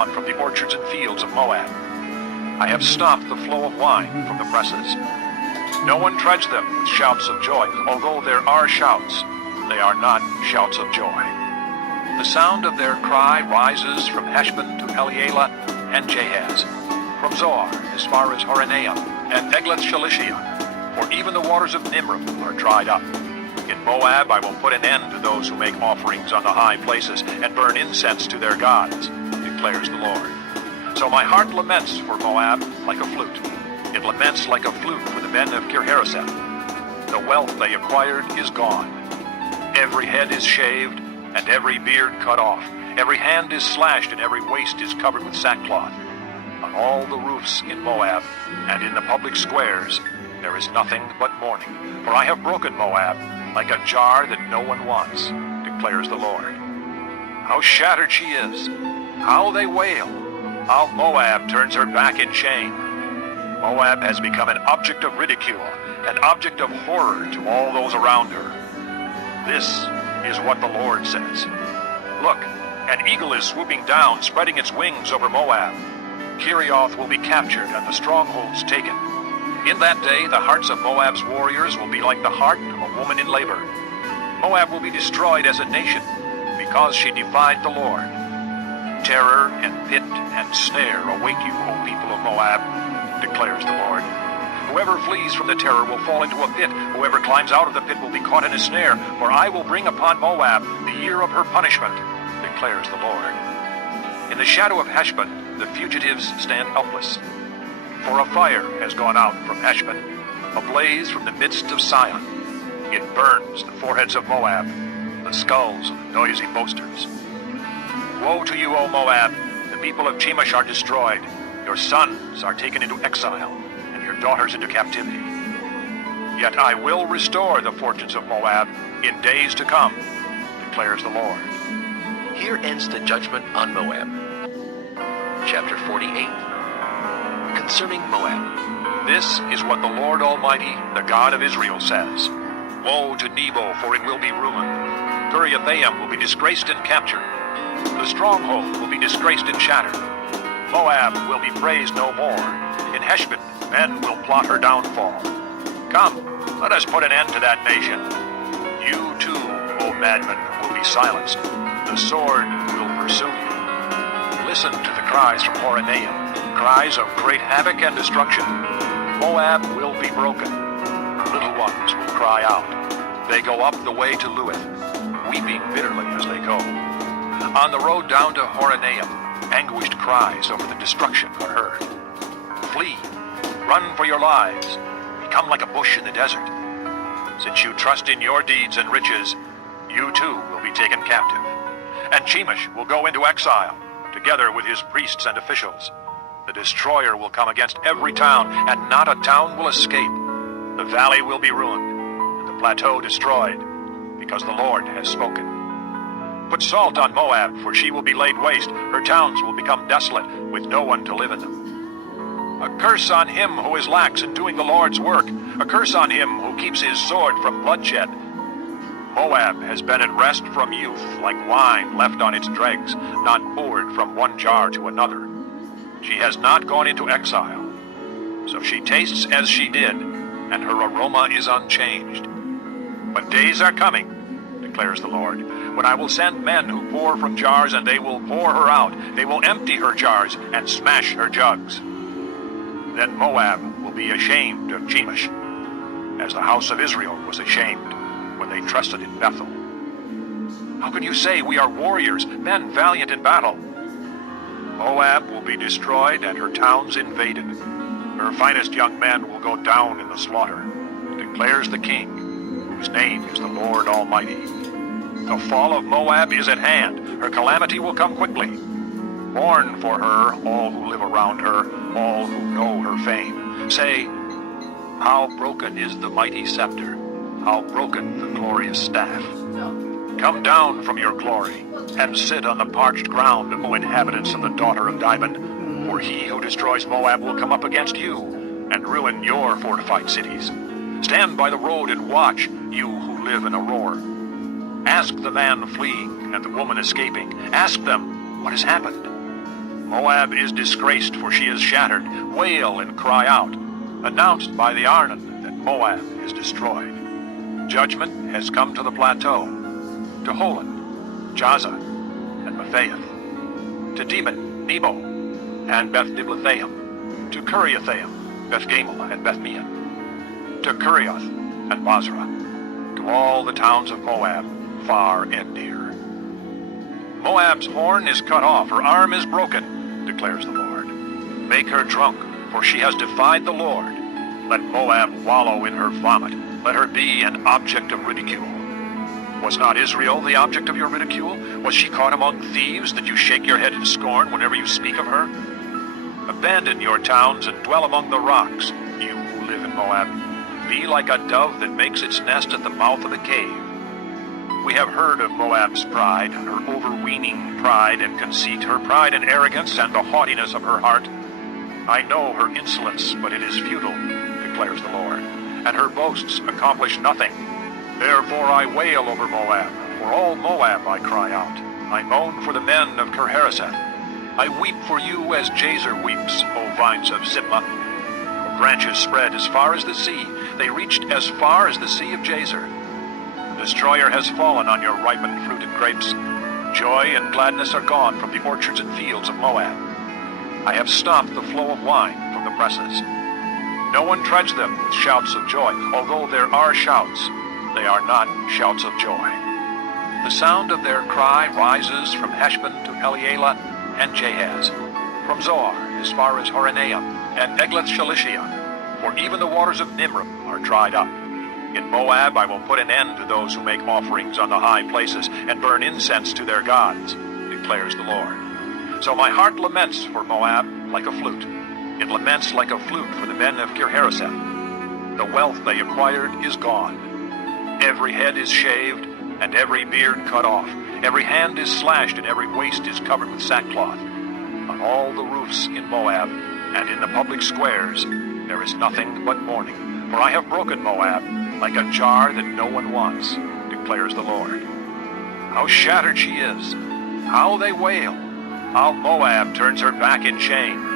from the orchards and fields of Moab. I have stopped the flow of wine from the presses. No one treads them with shouts of joy. Although there are shouts, they are not shouts of joy. The sound of their cry rises from Heshbon to Elealeh and Jahaz, from Zoar as far as Horonaim and Eglath-Shalishiah, for even the waters of Nimrim are dried up. In Moab I will put an end to those who make offerings on the high places and burn incense to their gods, declares the Lord. So my heart laments for Moab like a flute. It laments like a flute for the men of Kir-Hareseth. The wealth they acquired is gone. Every head is shaved, and every beard cut off. Every hand is slashed, and every waist is covered with sackcloth. On all the roofs in Moab, and in the public squares, there is nothing but mourning. For I have broken Moab like a jar that no one wants, declares the Lord. How shattered she is! How they wail! How Moab turns her back in shame! Moab has become an object of ridicule, an object of horror to all those around her. This is what the Lord says. Look, an eagle is swooping down, spreading its wings over Moab. Kerioth will be captured and the strongholds taken. In that day, the hearts of Moab's warriors will be like the heart of a woman in labor. Moab will be destroyed as a nation because she defied the Lord. Terror and pit and snare await you, O people of Moab, declares the Lord. Whoever flees from the terror will fall into a pit. Whoever climbs out of the pit will be caught in a snare. For I will bring upon Moab the year of her punishment, declares the Lord. In the shadow of Heshbon, the fugitives stand helpless. For a fire has gone out from Heshbon, a blaze from the midst of Sion. It burns the foreheads of Moab, the skulls of the noisy boasters. Woe to you, O Moab! The people of Chemosh are destroyed. Your sons are taken into exile, and your daughters into captivity. Yet I will restore the fortunes of Moab in days to come, declares the Lord. Here ends the judgment on Moab. Chapter 48. Concerning Moab. This is what the Lord Almighty, the God of Israel, says. Woe to Nebo, for it will be ruined. Kiriathaim will be disgraced and captured. The stronghold will be disgraced and shattered. Moab will be praised no more. In Heshbon, men will plot her downfall. Come, let us put an end to that nation. You too, O madmen, will be silenced. The sword will pursue you. Listen to the cries from Horonaim, cries of great havoc and destruction. Moab will be broken. Little ones will cry out. They go up the way to Luith, weeping bitterly as they go. On the road down to Horonaim, anguished cries over the destruction are heard. Flee, run for your lives, become like a bush in the desert. Since you trust in your deeds and riches, you too will be taken captive. And Chemosh will go into exile, together with his priests and officials. The destroyer will come against every town, and not a town will escape. The valley will be ruined, and the plateau destroyed, because the Lord has spoken. Put salt on Moab, for she will be laid waste. Her towns will become desolate, with no one to live in them. A curse on him who is lax in doing the Lord's work. A curse on him who keeps his sword from bloodshed. Moab has been at rest from youth, like wine left on its dregs, not poured from one jar to another. She has not gone into exile. So she tastes as she did, and her aroma is unchanged. But days are coming, declares the Lord, when I will send men who pour from jars, and they will pour her out. They will empty her jars and smash her jugs. Then Moab will be ashamed of Chemosh, as the house of Israel was ashamed when they trusted in Bethel. How can you say we are warriors, men valiant in battle? Moab will be destroyed and her towns invaded. Her finest young men will go down in the slaughter, declares the King, whose name is the Lord Almighty. The fall of Moab is at hand. Her calamity will come quickly. Mourn for her, all who live around her, all who know her fame. Say, how broken is the mighty scepter, how broken the glorious staff. Come down from your glory, and sit on the parched ground, O inhabitants of the daughter of Dibon, for he who destroys Moab will come up against you, and ruin your fortified cities. Stand by the road and watch, you who live in Aroer. Ask the man fleeing and the woman escaping. Ask them what has happened. Moab is disgraced, for she is shattered. Wail and cry out, announced by the Arnon that Moab is destroyed. Judgment has come to the plateau, to Holon, Jaza, and Mephaath, to Dibon, Nebo, and Beth-Diblathaim, to Kiriathaim, Beth-Gamel, and Beth-Meon, to Kerioth and Basra, to all the towns of Moab, far and near. Moab's horn is cut off, her arm is broken, declares the Lord. Make her drunk, for she has defied the Lord. Let Moab wallow in her vomit. Let her be an object of ridicule. Was not Israel the object of your ridicule? Was she caught among thieves, that you shake your head in scorn whenever you speak of her? Abandon your towns and dwell among the rocks, you who live in Moab. Be like a dove that makes its nest at the mouth of a cave. We have heard of Moab's pride, her overweening pride and conceit, her pride and arrogance, and the haughtiness of her heart. I know her insolence, but it is futile, declares the Lord, and her boasts accomplish nothing. Therefore I wail over Moab, for all Moab I cry out. I moan for the men of Kirharaseth. I weep for you as Jazer weeps, O vines of Sibmah. Your branches spread as far as the sea. They reached as far as the sea of Jazer. The destroyer has fallen on your ripened fruit and grapes. Joy and gladness are gone from the orchards and fields of Moab. I have stopped the flow of wine from the presses. No one treads them with shouts of joy. Although there are shouts, they are not shouts of joy. The sound of their cry rises from Heshbon to Elealeh and Jahaz, from Zoar as far as Horonaim and Eglath-Shalishah, for even the waters of Nimrim are dried up. In Moab I will put an end to those who make offerings on the high places and burn incense to their gods, declares the Lord. So my heart laments for Moab like a flute. It laments like a flute for the men of Kirharaseth. The wealth they acquired is gone. Every head is shaved, and every beard cut off. Every hand is slashed, and every waist is covered with sackcloth. On all the roofs in Moab, and in the public squares, there is nothing but mourning. For I have broken Moab like a jar that no one wants, declares the Lord. How shattered she is! How they wail! How Moab turns her back in shame!